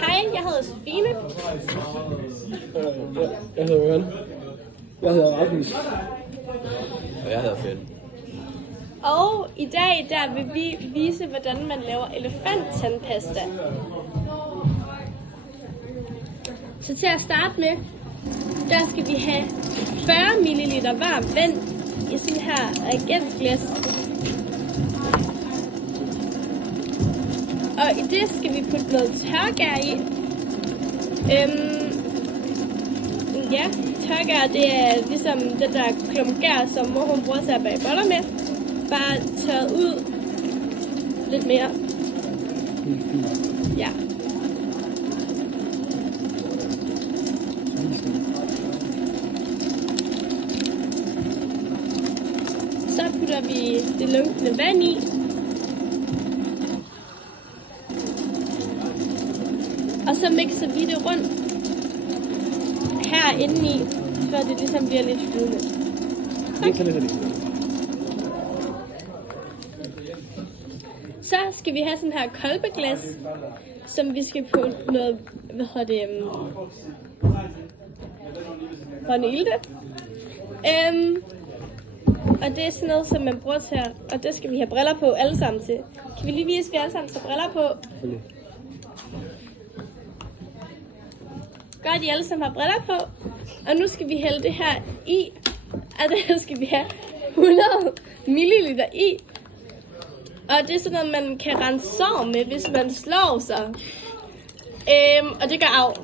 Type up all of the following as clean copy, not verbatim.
Hej, jeg hedder Sofine. Jeg hedder Jørgen. Jeg hedder Rasmus. Og jeg hedder Finn. Og i dag der vil vi vise, hvordan man laver elefanttandpasta. Så til at starte med, der skal vi have 40 ml varmt vand i sådan her reagensglas. Og i det skal vi putte noget tørgær i. Ja, tørgær det er ligesom det der klumpgær, som mor hun bruger til at bage boller med. Bare tørret ud lidt mere. Ja. Så putter vi det lunkne vand i. Og så mixer vi det rundt her indeni, så det ligesom bliver lidt flydende. Så skal vi have sådan her kolbeglas, som vi skal putte noget, vanilje. Og det er sådan noget, som man bruger til at, og det skal vi have briller på alle sammen til. Kan vi lige vise, at vi alle sammen tager briller på? Godt, I alle sammen har briller på. Og nu skal vi hælde det her i. Og der skal vi have 100 ml i. Og det er sådan noget, man kan rense sår med, hvis man slår sig. Og det gør af.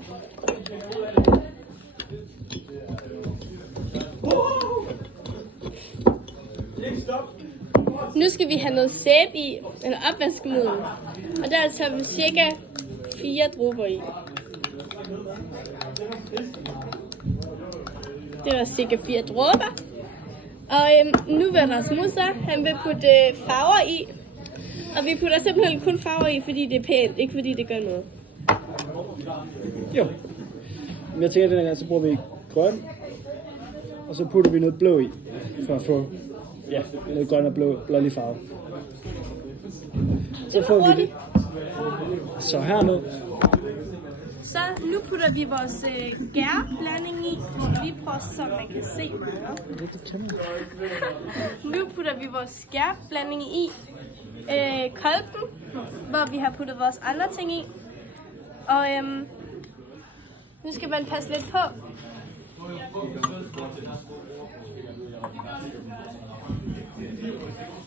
Nu skal vi have noget sæbe i, eller opvaskemiddel. Og der tager vi cirka 4 dråber i. Det var cirka 4 dråber. Og nu vil Rasmus, han vil putte farver i. Og vi putter simpelthen kun farver i, fordi det er pænt, ikke fordi det gør noget. Jo. Men jeg tænker, at den her, så bruger vi grøn. Og så putter vi noget blå i, for at få noget grøn og blålig farve. Så får vi det. Så herned. Så nu putter vi vores gærblanding i. Vi skal lige prøve, så man kan se. Nu putter vi vores gærblanding i kolben, hvor vi har puttet vores andre ting i. Og nu skal man passe lidt på.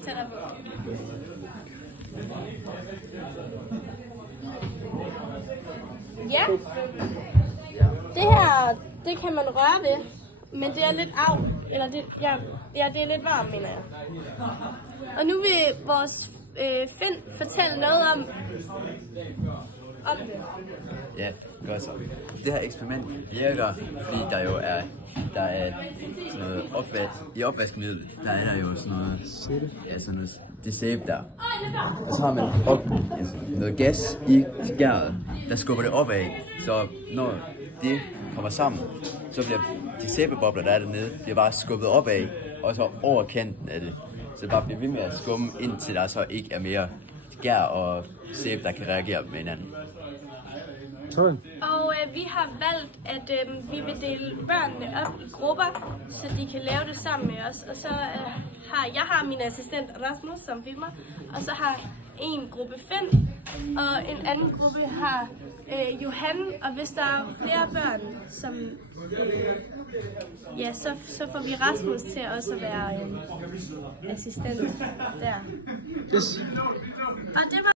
Tættere på. Ja, det her, det kan man røre ved, men det er lidt af, eller det, ja, det er lidt varmt, mener jeg. Og nu vil vores Finn fortælle noget om det. Ja, godt så. Det her eksperiment virker, fordi der jo er sådan noget i opvaskemiddel, der er der jo sådan noget, ja, sådan noget, det sæbe der. Og så har man noget gas i gæret, der skubber det opad, så når det kommer sammen, så bliver de sæbebobler, der er dernede, bliver bare skubbet opad, og så over kanten af det. Så det bare bliver ved med at skumme, indtil der så ikke er mere gær og sæbe, der kan reagere med hinanden. Og vi har valgt, at vi vil dele børnene op i grupper, så de kan lave det sammen med os. Og så har min assistent Rasmus, som filmer, og så har en gruppe Finn, og en anden gruppe har Johan. Og hvis der er flere børn, som, så får vi Rasmus til også at være assistent der. Yes. Og det var